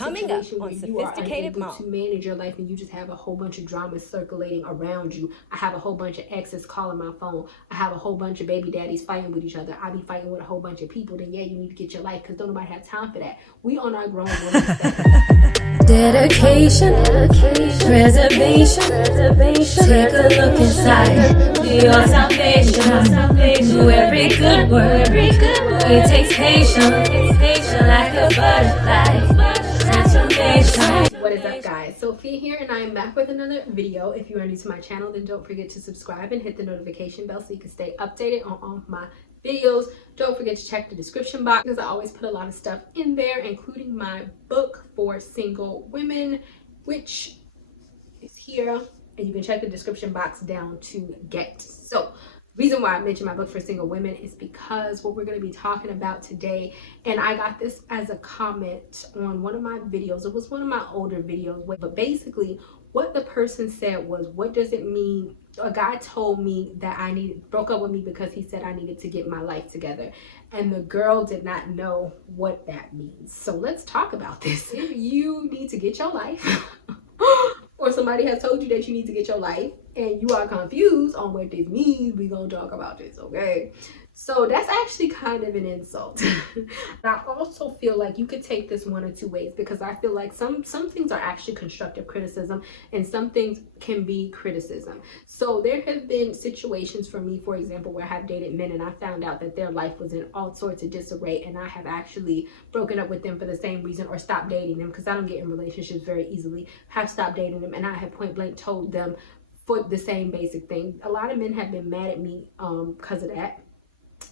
a situation where you are unable to manage your life and you just have a whole bunch of drama circulating around you. I have a whole bunch of exes calling my phone. I have a whole bunch of baby daddies fighting with each other. I be fighting with a whole bunch of people. Then yeah, you need to get your life, because don't nobody have time for that. We on our grown woman stuff. Dedication, preservation, take a look inside, be your salvation, do every good work, it takes patience, like a butterfly, transformation. What is up, guys? Sophie here, and I am back with another video. If you are new to my channel, then don't forget to subscribe and hit the notification bell so you can stay updated on all my videos. Don't forget to check the description box, because I always put a lot of stuff in there, including my book for single women, which is here, and you can check the description box down to get. So reason why I mentioned my book for single women is because what we're going to be talking about today, and I got this as a comment on one of my videos. It was one of my older videos, but basically what the person said was, what does it mean? A guy told me that broke up with me because he said I needed to get my life together, and the girl did not know what that means. So let's talk about this. If you need to get your life or somebody has told you that you need to get your life and you are confused on what this means, we're gonna talk about this, okay? So that's actually kind of an insult. I also feel like you could take this one or two ways, because I feel like some things are actually constructive criticism and some things can be criticism. So there have been situations for me, for example, where I have dated men and I found out that their life was in all sorts of disarray, and I have actually broken up with them for the same reason, or stopped dating them, because I don't get in relationships very easily. Have stopped dating them, and I have point blank told them for the same basic thing. A lot of men have been mad at me because of that.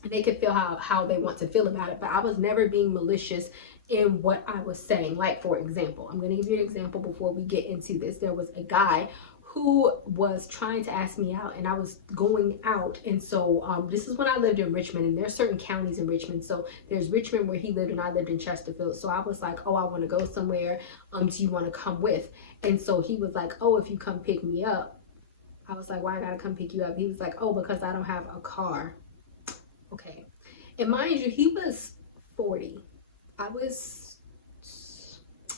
They could feel how they want to feel about it, but I was never being malicious in what I was saying. Like, for example, I'm going to give you an example before we get into this. There was a guy who was trying to ask me out, and I was going out, and so this is when I lived in Richmond, and there's certain counties in Richmond. So there's Richmond where he lived, and I lived in Chesterfield. So I was like, oh, I want to go somewhere, do you want to come with? And so he was like, oh, if you come pick me up. I was like, why I gotta come pick you up? He was like, oh, because I don't have a car. Okay, and mind you, he was 40. I was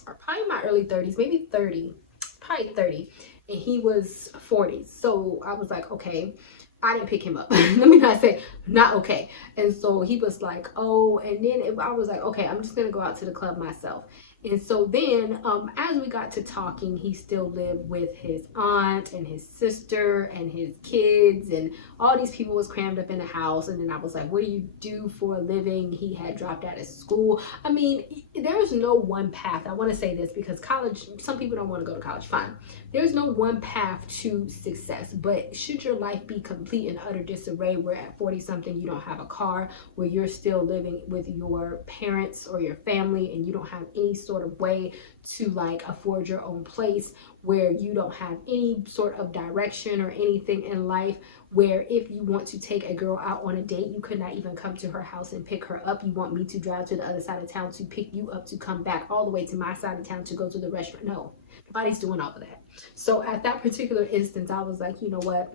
probably in my early 30s, maybe 30, probably 30, and he was 40. So I was like, okay, I didn't pick him up. Let me not say not okay. And so he was like, oh, and then I was like, okay, I'm just gonna go out to the club myself. And so then as we got to talking, he still lived with his aunt and his sister and his kids, and all these people was crammed up in the house. And then I was like, what do you do for a living? He had dropped out of school. I mean, there's no one path. I want to say this because college, some people don't want to go to college, fine. There's no one path to success, but should your life be complete and utter disarray, where at 40 something you don't have a car, where you're still living with your parents or your family, and you don't have any sort of way to like afford your own place, where you don't have any sort of direction or anything in life, where if you want to take a girl out on a date, you could not even come to her house and pick her up. You want me to drive to the other side of town to pick you up, to come back all the way to my side of town to go to the restaurant. No, nobody's doing all of that. So at that particular instance, I was like, you know what?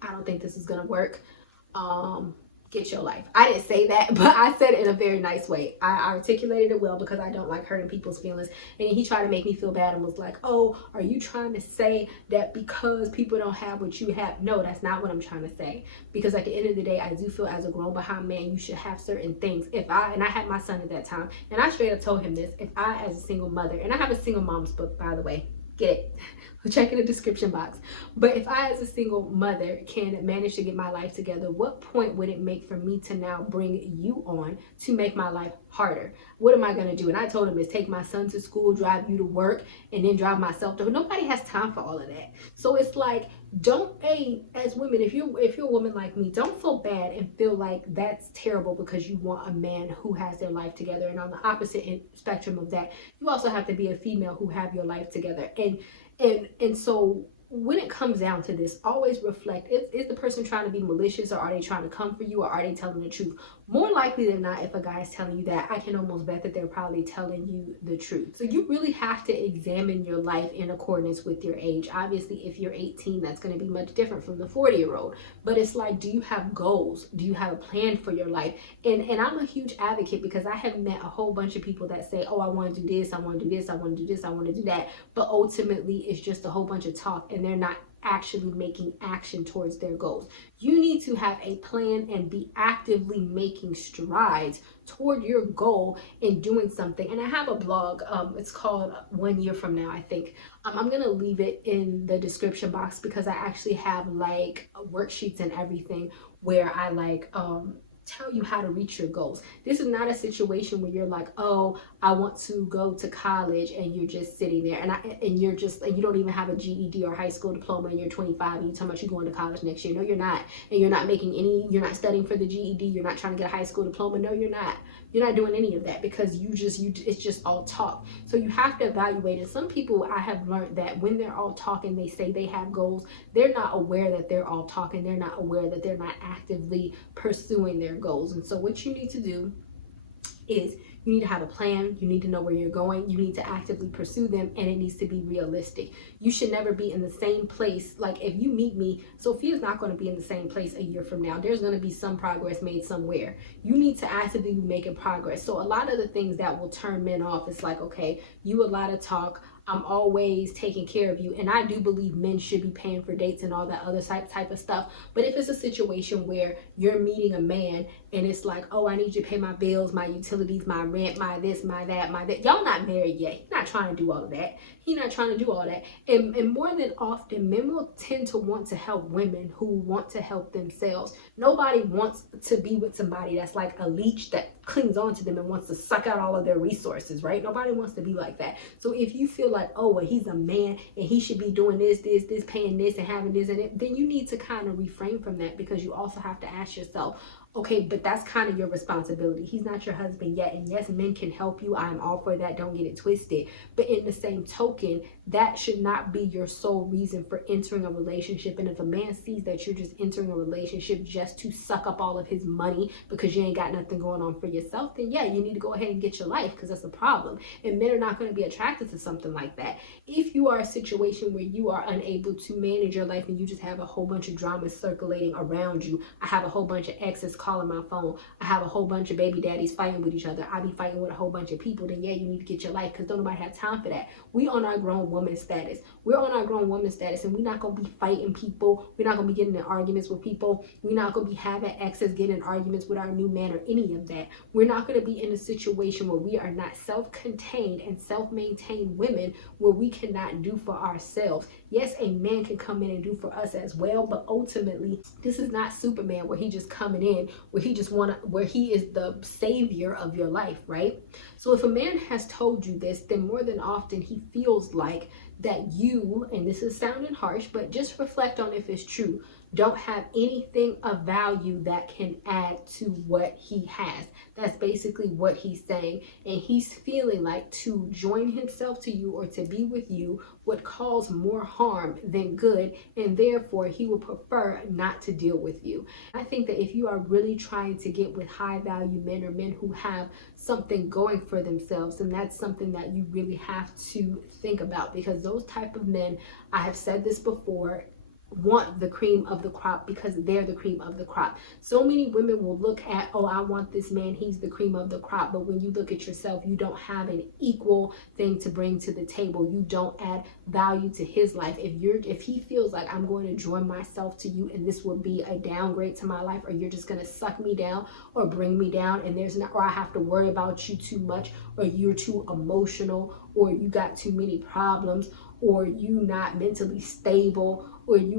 I don't think this is gonna work. Get your life. I didn't say that, but I said it in a very nice way. I articulated it well, because I don't like hurting people's feelings. And he tried to make me feel bad and was like, oh, are you trying to say that because people don't have what you have? No, that's not what I'm trying to say. Because at the end of the day, I do feel as a grown behind man, you should have certain things. And I had my son at that time, and I straight up told him this, if I, as a single mother, and I have a single mom's book, by the way, get it, check in the description box. But if I, as a single mother, can manage to get my life together, what point would it make for me to now bring you on to make my life harder? What am I going to do? And I told him, is take my son to school, drive you to work, and then drive myself to. Nobody has time for all of that. So it's like, don't, as women, if you're a woman like me, don't feel bad and feel like that's terrible because you want a man who has their life together. And on the opposite spectrum of that, you also have to be a female who have your life together. And so when it comes down to this, always reflect, is the person trying to be malicious, or are they trying to come for you, or are they telling the truth? More likely than not, if a guy is telling you that, I can almost bet that they're probably telling you the truth. So you really have to examine your life in accordance with your age. Obviously, if you're 18, that's going to be much different from the 40-year-old. But it's like, do you have goals? Do you have a plan for your life? And I'm a huge advocate, because I have met a whole bunch of people that say, oh, I want to do this, I want to do this, I want to do this, I want to do that. But ultimately, it's just a whole bunch of talk, and they're not actually making action towards their goals. You need to have a plan and be actively making strides toward your goal and doing something. And I have a blog, it's called 1 Year From Now, I think. I'm gonna leave it in the description box, because I actually have like worksheets and everything where I like tell you how to reach your goals. This is not a situation where you're like, oh, I want to go to college, and you're just sitting there and you don't even have a GED or high school diploma, and you're 25 and you tell me you're going to college next year. No, you're not. And you're not studying for the GED, you're not trying to get a high school diploma. No, you're not. You're not doing any of that, because it's just all talk. So you have to evaluate it. Some people, I have learned that when they're all talking, they say they have goals, they're not aware that they're all talking. They're not aware that they're not actively pursuing their goals. And so what you need to do is, you need to have a plan, you need to know where you're going, you need to actively pursue them, and it needs to be realistic. You should never be in the same place. Like, if you meet me, Sophia's not going to be in the same place a year from now. There's going to be some progress made somewhere. You need to actively be making progress. So a lot of the things that will turn men off, it's like, okay, you a lot of talk, I'm always taking care of you. And I do believe men should be paying for dates and all that other type of stuff. But if it's a situation where you're meeting a man and it's like, oh, I need you to pay my bills, my utilities, my rent, my this, my that, y'all not married yet. He's not trying to do all of that. He's not trying to do all that. And more than often, men will tend to want to help women who want to help themselves. Nobody wants to be with somebody that's like a leech that clings on to them and wants to suck out all of their resources, right? Nobody wants to be like that. So if you feel like, oh, well, he's a man and he should be doing this, paying this and having this and it, then you need to kind of refrain from that, because you also have to ask yourself, okay, but that's kind of your responsibility. He's not your husband yet. And yes, men can help you. I'm all for that. Don't get it twisted. But in the same token, that should not be your sole reason for entering a relationship. And if a man sees that you're just entering a relationship just to suck up all of his money because you ain't got nothing going on for yourself, then yeah, you need to go ahead and get your life, because that's a problem. And men are not going to be attracted to something like that. If you are a situation where you are unable to manage your life and you just have a whole bunch of drama circulating around you, I have a whole bunch of exes calling my phone, I have a whole bunch of baby daddies fighting with each other, I be fighting with a whole bunch of people, then yeah, you need to get your life, because don't nobody have time for that. We on our grown woman status. We're on our grown woman status, and we're not going to be fighting people. We're not going to be getting in arguments with people. We're not going to be having exes getting in arguments with our new man or any of that. We're not going to be in a situation where we are not self-contained and self-maintained women where we cannot do for ourselves. Yes, a man can come in and do for us as well, but ultimately, this is not Superman where he just coming in, where he is the savior of your life, right? So if a man has told you this, then more than often he feels like that you, and this is sounding harsh, but just reflect on if it's true, don't have anything of value that can add to what he has. That's basically what he's saying. And he's feeling like to join himself to you or to be with you would cause more harm than good, and therefore he would prefer not to deal with you. I think that if you are really trying to get with high value men, or men who have something going for themselves, then that's something that you really have to think about, because those type of men, I have said this before, want the cream of the crop because they're the cream of the crop. So many women will look at, oh, I want this man, he's the cream of the crop. But when you look at yourself, you don't have an equal thing to bring to the table. You don't add value to his life. If he feels like I'm going to join myself to you and this will be a downgrade to my life, or you're just going to suck me down or bring me down, and or I have to worry about you too much, or you're too emotional, or you got too many problems, or you not mentally stable, or you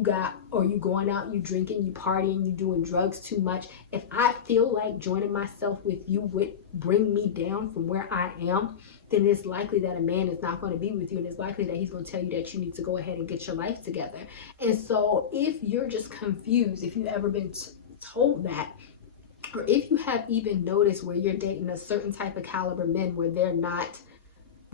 going out, you drinking, you partying, you doing drugs too much. If I feel like joining myself with you would bring me down from where I am, then it's likely that a man is not going to be with you, and it's likely that he's going to tell you that you need to go ahead and get your life together. And so if you're just confused, if you've ever been told that, or if you have even noticed where you're dating a certain type of caliber men where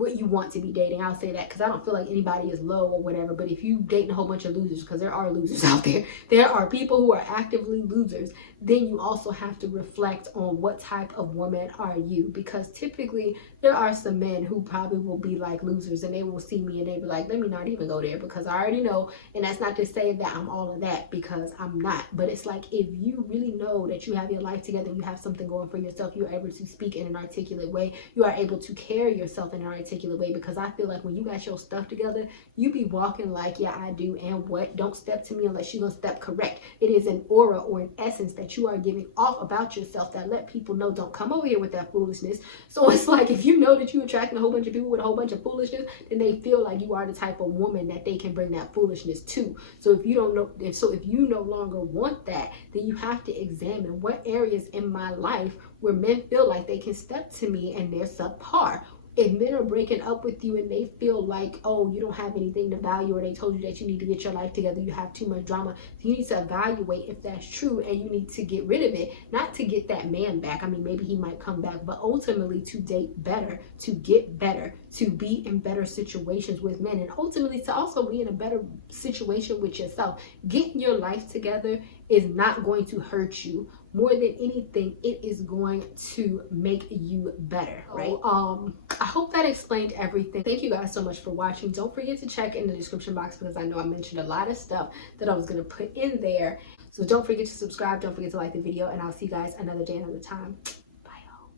what you want to be dating. I'll say that because I don't feel like anybody is low or whatever, but if you dating a whole bunch of losers, because there are losers out there are people who are actively losers, then you also have to reflect on what type of woman are you, because typically there are some men who probably will be like losers, and they will see me and they be like, let me not even go there, because I already know. And that's not to say that I'm all of that, because I'm not, but it's like, if you really know that you have your life together, you have something going for yourself, you're able to speak in an articulate way, you are able to carry yourself in an articulate way, because I feel like when you got your stuff together, you be walking like, yeah, I do, and what? Don't step to me unless you're gonna step correct. It is an aura or an essence that you are giving off about yourself that let people know, don't come over here with that foolishness. So it's like, if you know that you're attracting a whole bunch of people with a whole bunch of foolishness, then they feel like you are the type of woman that they can bring that foolishness to. So if you don't know, if you no longer want that, then you have to examine what areas in my life where men feel like they can step to me and they're subpar. If men are breaking up with you and they feel like, oh, you don't have anything to value, or they told you that you need to get your life together, you have too much drama, so you need to evaluate if that's true, and you need to get rid of it. Not to get that man back. I mean, maybe he might come back, but ultimately to date better, to get better, to be in better situations with men, and ultimately to also be in a better situation with yourself. Getting your life together is not going to hurt you. More than anything, it is going to make you better, right? I hope that explained everything. Thank you guys so much for watching. Don't forget to check in the description box, because I know I mentioned a lot of stuff that I was going to put in there. So don't forget to subscribe. Don't forget to like the video, and I'll see you guys another day, another time. Bye, y'all.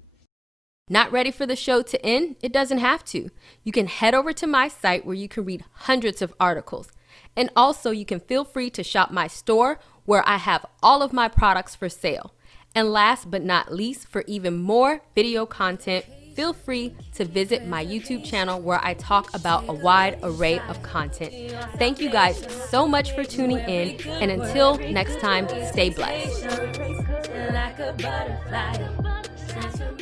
Not ready for the show to end? It doesn't have to. You can head over to my site where you can read hundreds of articles. And also, you can feel free to shop my store where I have all of my products for sale. And last but not least, for even more video content, feel free to visit my YouTube channel where I talk about a wide array of content. Thank you guys so much for tuning in, and until next time, stay blessed. Like a butterfly.